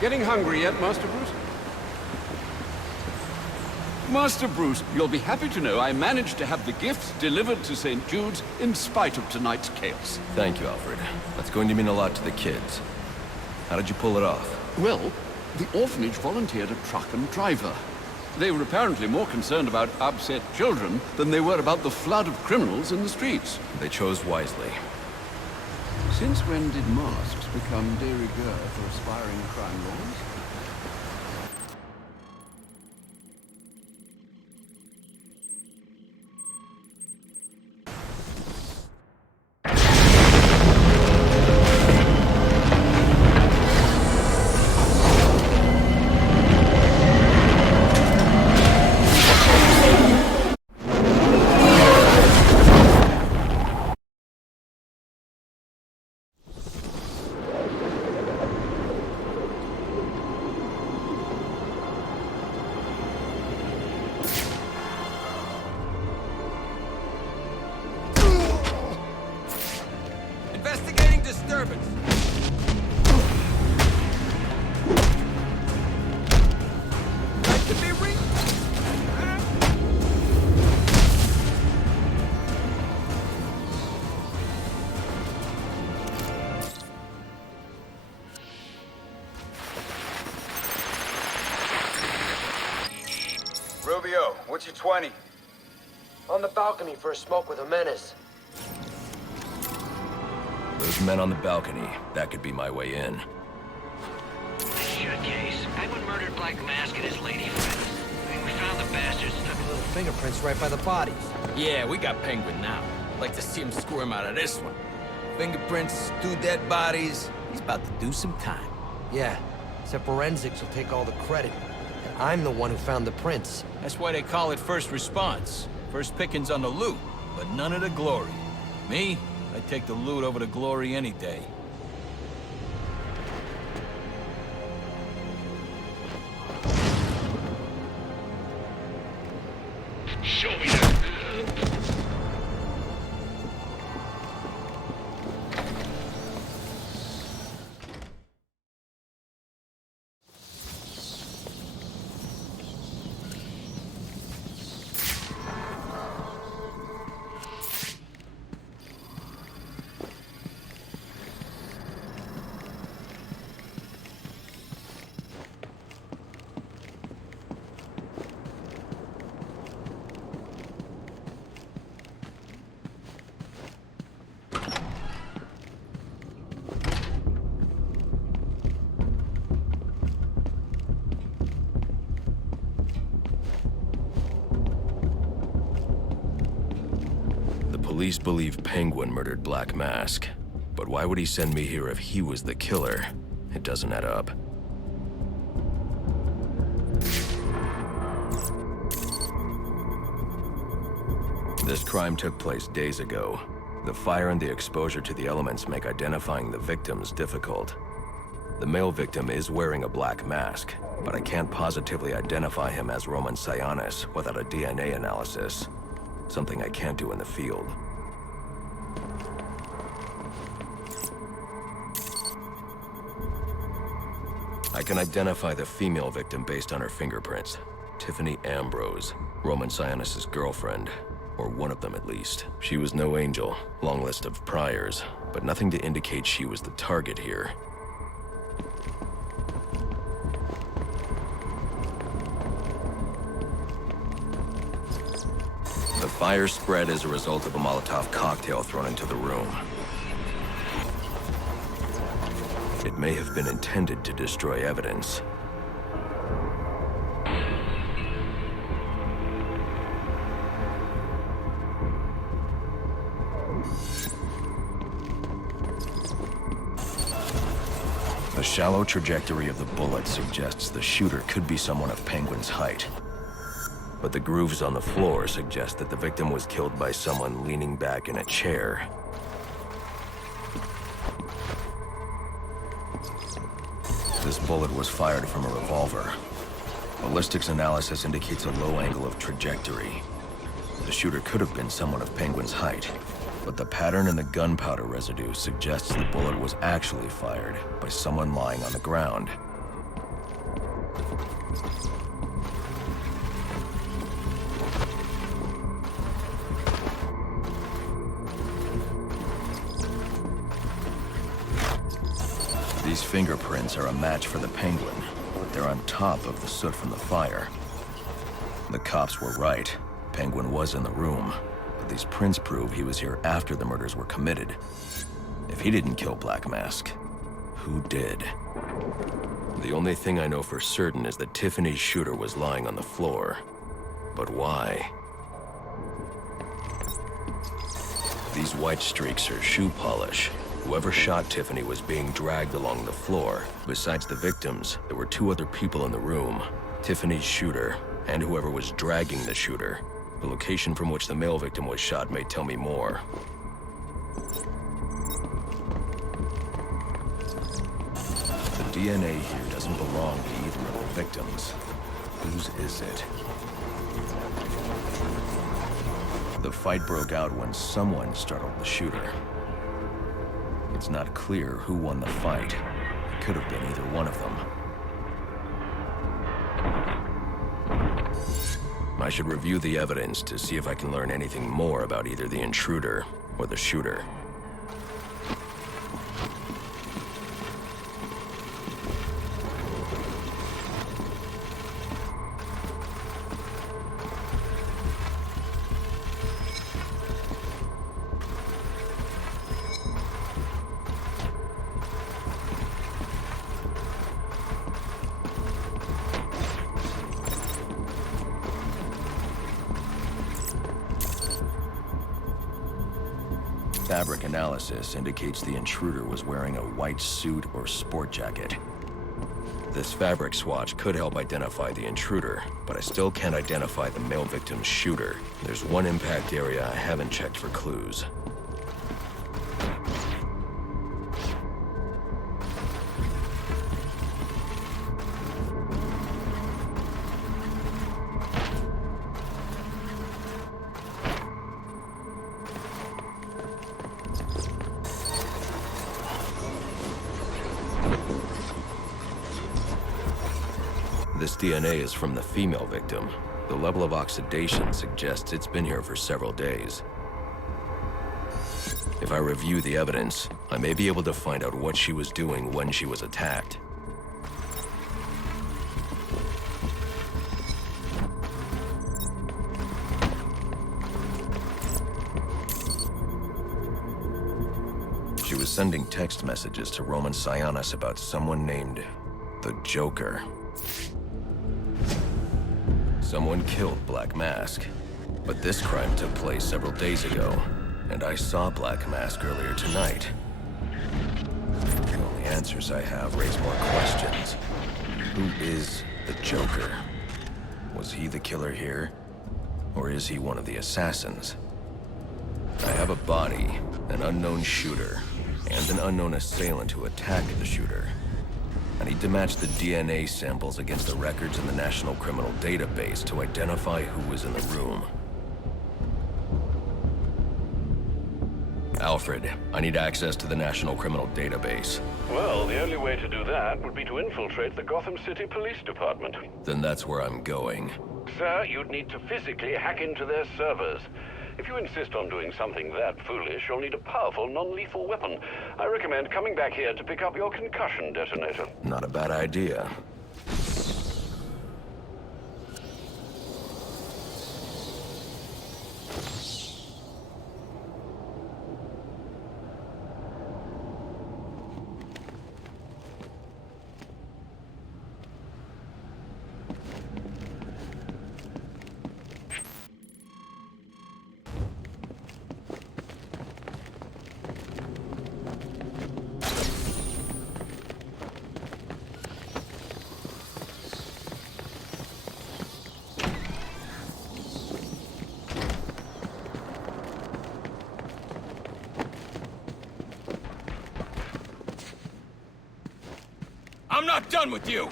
Getting hungry yet, Master Bruce? Master Bruce, you'll be happy to know I managed to have the gifts delivered to St. Jude's in spite of tonight's chaos. Thank you, Alfred. That's going to mean a lot to the kids. How did you pull it off? Well, the orphanage volunteered a truck and driver. They were apparently more concerned about upset children than they were about the flood of criminals in the streets. They chose wisely. Since when did masks become de rigueur for aspiring crime lords? Investigating disturbance. That could be reached. Rubio, what's your 20? On the balcony for a smoke with a menace. Those men on the balcony, that could be my way in. Shut case. Penguin murdered Black Mask and his lady friend. We found the bastards. Little fingerprints right by the bodies. Yeah, we got Penguin now. Like to see him squirm out of this one. Fingerprints, 2 dead bodies. He's about to do some time. Yeah, except forensics will take all the credit. And I'm the one who found the prints. That's why they call it first response. First pickings on the loot, but none of the glory. Me? I'd take the loot over the glory any day. Show me that. Police believe Penguin murdered Black Mask. But why would he send me here if he was the killer? It doesn't add up. This crime took place days ago. The fire and the exposure to the elements make identifying the victims difficult. The male victim is wearing a black mask, but I can't positively identify him as Roman Sionis without a DNA analysis. Something I can't do in the field. I can identify the female victim based on her fingerprints. Tiffany Ambrose, Roman Sionis' girlfriend. Or one of them at least. She was no angel, long list of priors, but nothing to indicate she was the target here. The fire spread as a result of a Molotov cocktail thrown into the room. It may have been intended to destroy evidence. The shallow trajectory of the bullet suggests the shooter could be someone of Penguin's height. But the grooves on the floor suggest that the victim was killed by someone leaning back in a chair. This bullet was fired from a revolver. Ballistics analysis indicates a low angle of trajectory. The shooter could have been someone of Penguin's height, but the pattern in the gunpowder residue suggests the bullet was actually fired by someone lying on the ground. These fingerprints are a match for the Penguin, but they're on top of the soot from the fire. The cops were right. Penguin was in the room, but these prints prove he was here after the murders were committed. If he didn't kill Black Mask, who did? The only thing I know for certain is that Tiffany's shooter was lying on the floor. But why? These white streaks are shoe polish. Whoever shot Tiffany was being dragged along the floor. Besides the victims, there were 2 other people in the room. Tiffany's shooter, and whoever was dragging the shooter. The location from which the male victim was shot may tell me more. The DNA here doesn't belong to either of the victims. Whose is it? The fight broke out when someone startled the shooter. It's not clear who won the fight. It could have been either one of them. I should review the evidence to see if I can learn anything more about either the intruder or the shooter. Fabric analysis indicates the intruder was wearing a white suit or sport jacket. This fabric swatch could help identify the intruder, but I still can't identify the male victim's shooter. There's one impact area I haven't checked for clues. This DNA is from the female victim. The level of oxidation suggests it's been here for several days. If I review the evidence, I may be able to find out what she was doing when she was attacked. She was sending text messages to Roman Sionis about someone named the Joker. Someone killed Black Mask, but this crime took place several days ago, and I saw Black Mask earlier tonight. The only answers I have raise more questions. Who is the Joker? Was he the killer here, or is he one of the assassins? I have a body, an unknown shooter, and an unknown assailant who attacked the shooter. I need to match the DNA samples against the records in the National Criminal Database to identify who was in the room. Alfred, I need access to the National Criminal Database. Well, the only way to do that would be to infiltrate the Gotham City Police Department. Then that's where I'm going. Sir, you'd need to physically hack into their servers. If you insist on doing something that foolish, you'll need a powerful, non-lethal weapon. I recommend coming back here to pick up your concussion detonator. Not a bad idea. I'm not done with you!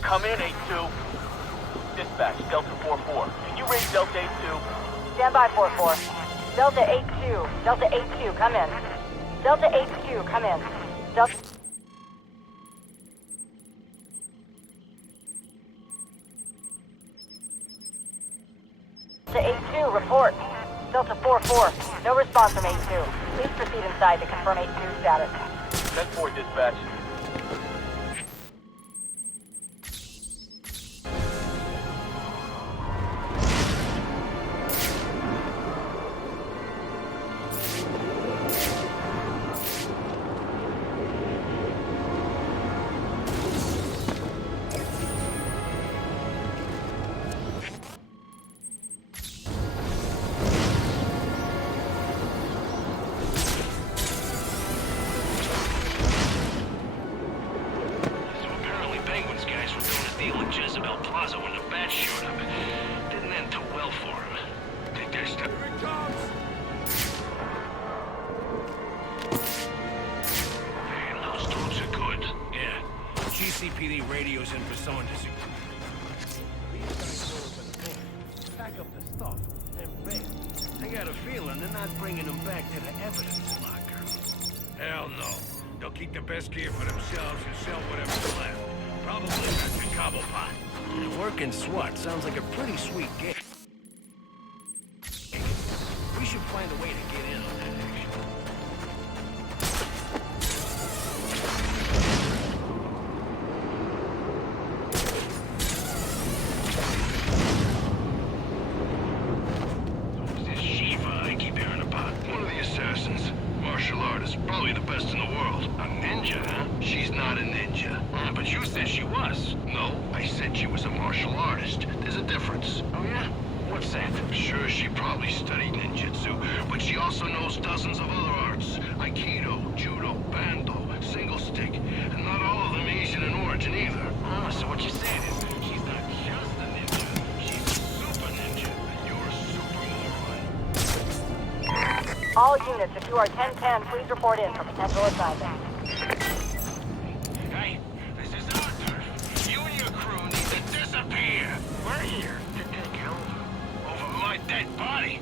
Come in, 8-2. Dispatch, Delta 4-4. Can you raise Delta 8-2? Stand by, 4-4. Delta 8-2. Delta 8-2, come in. Delta 8-2, come in. Delta... Delta 8-2, report. Delta 4-4. No response from 8-2. Please proceed inside to confirm 8-2 status. 10-4, dispatch. GCPD radios in for someone to... These guys go up in the morning, pack up the stuff, and bail. I got a feeling they're not bringing them back to the evidence locker. Hell no. They'll keep the best gear for themselves and sell whatever's left. Probably that's the Cobblepot. Working SWAT sounds like a pretty sweet gig. We should find a way to get in on that action. Martial artist, probably the best in the world. A ninja, huh? She's not a ninja. But you said she was. No, I said she was a martial artist. There's a difference. Oh, yeah? What's that? Sure, she probably studied ninjutsu, but she also knows dozens of other arts. Aikido, judo, bando, single stick, and not all of them Asian in origin either. Oh, so what you're saying is she's not just a ninja, she's a super ninja. And you're a super moron. All units, if you are 1010, please report in for potential assignment. Hey, this is our turf. You and your crew need to disappear. We're here to take over my dead body.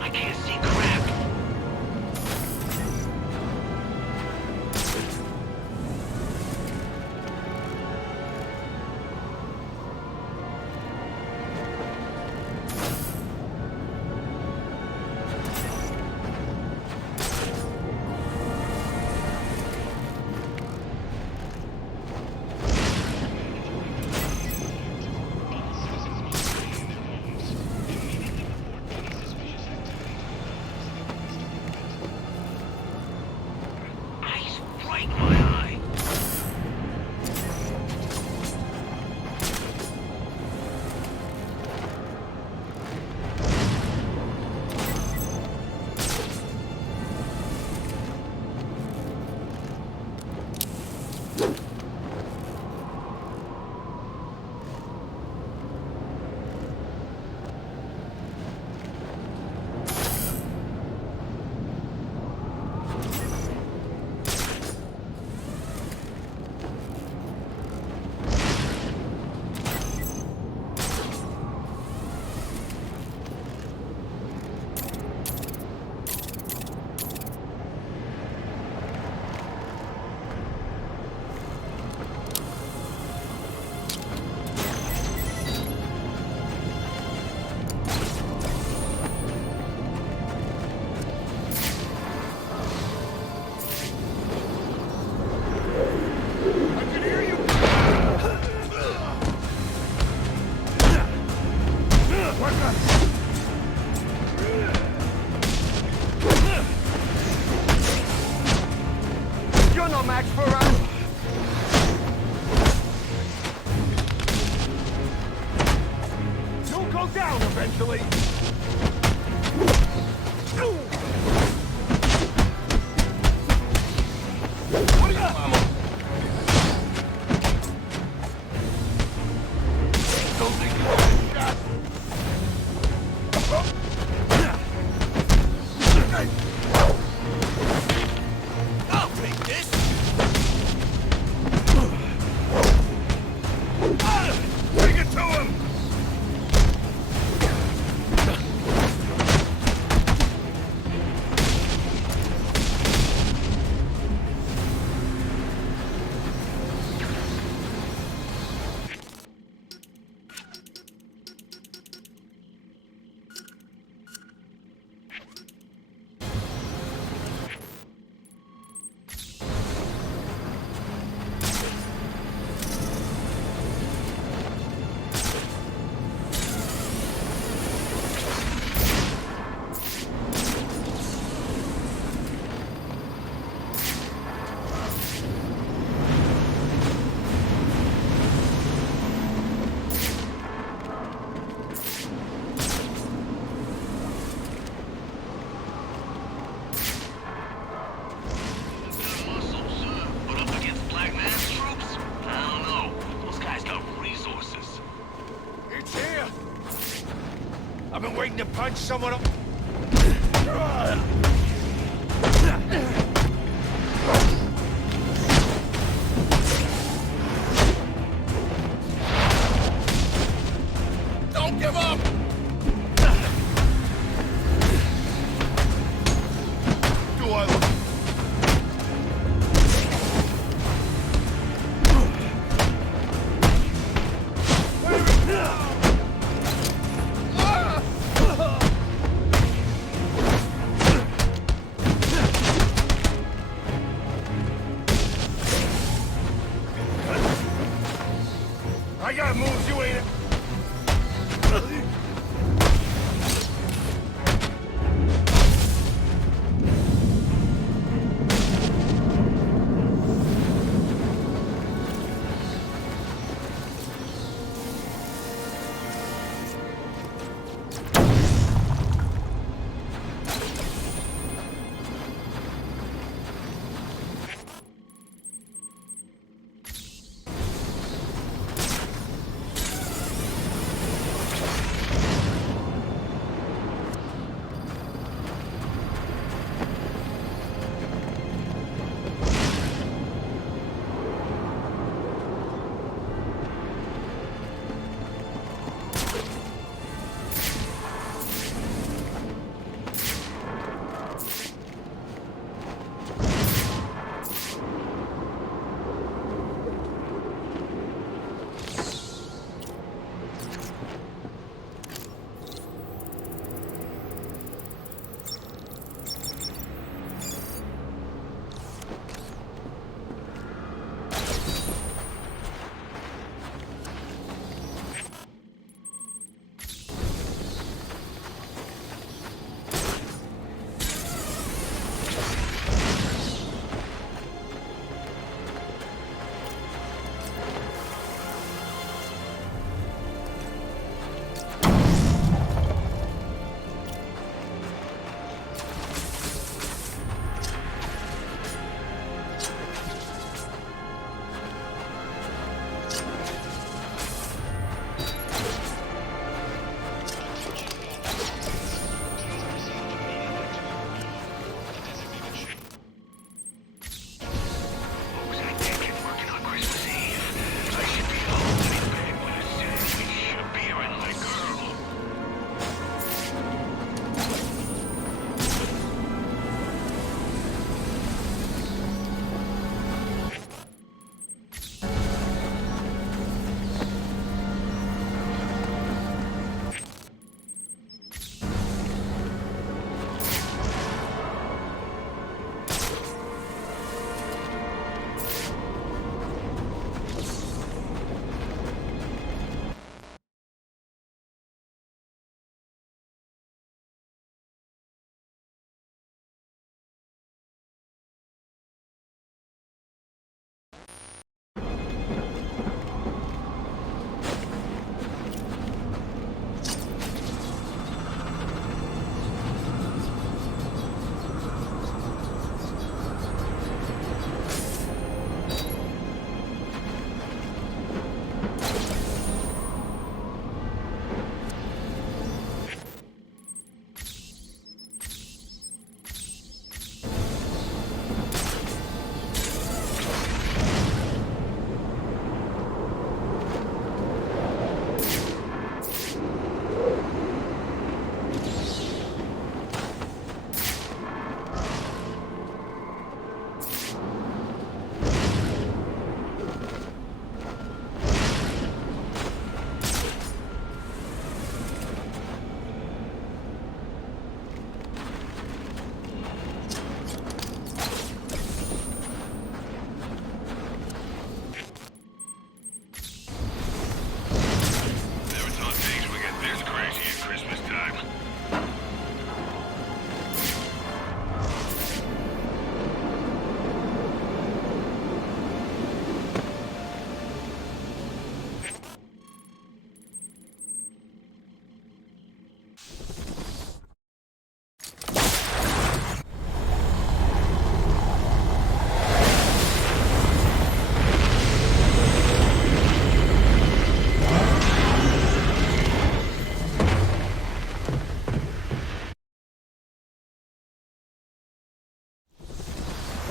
I can't see crap. match for us. You'll go down eventually. What are you... Don't think you're shot. I'll take this! Take it to him! I've been waiting to punch someone up. Don't give up! Do I look?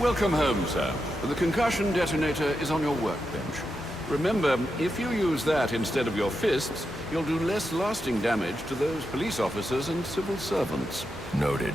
Welcome home, sir. The concussion detonator is on your workbench. Remember, if you use that instead of your fists, you'll do less lasting damage to those police officers and civil servants. Noted.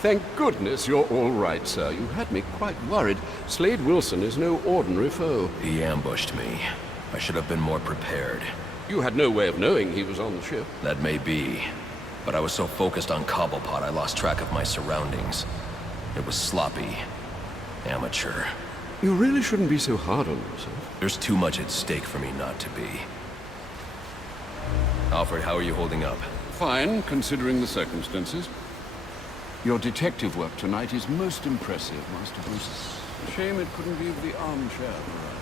Thank goodness you're all right, sir. You had me quite worried. Slade Wilson is no ordinary foe. He ambushed me. I should have been more prepared. You had no way of knowing he was on the ship. That may be, but I was so focused on Cobblepot I lost track of my surroundings. It was sloppy. Amateur. You really shouldn't be so hard on yourself. There's too much at stake for me not to be. Alfred, how are you holding up? Fine, considering the circumstances. Your detective work tonight is most impressive, Master Bruce. Shame it couldn't be of the armchair variety.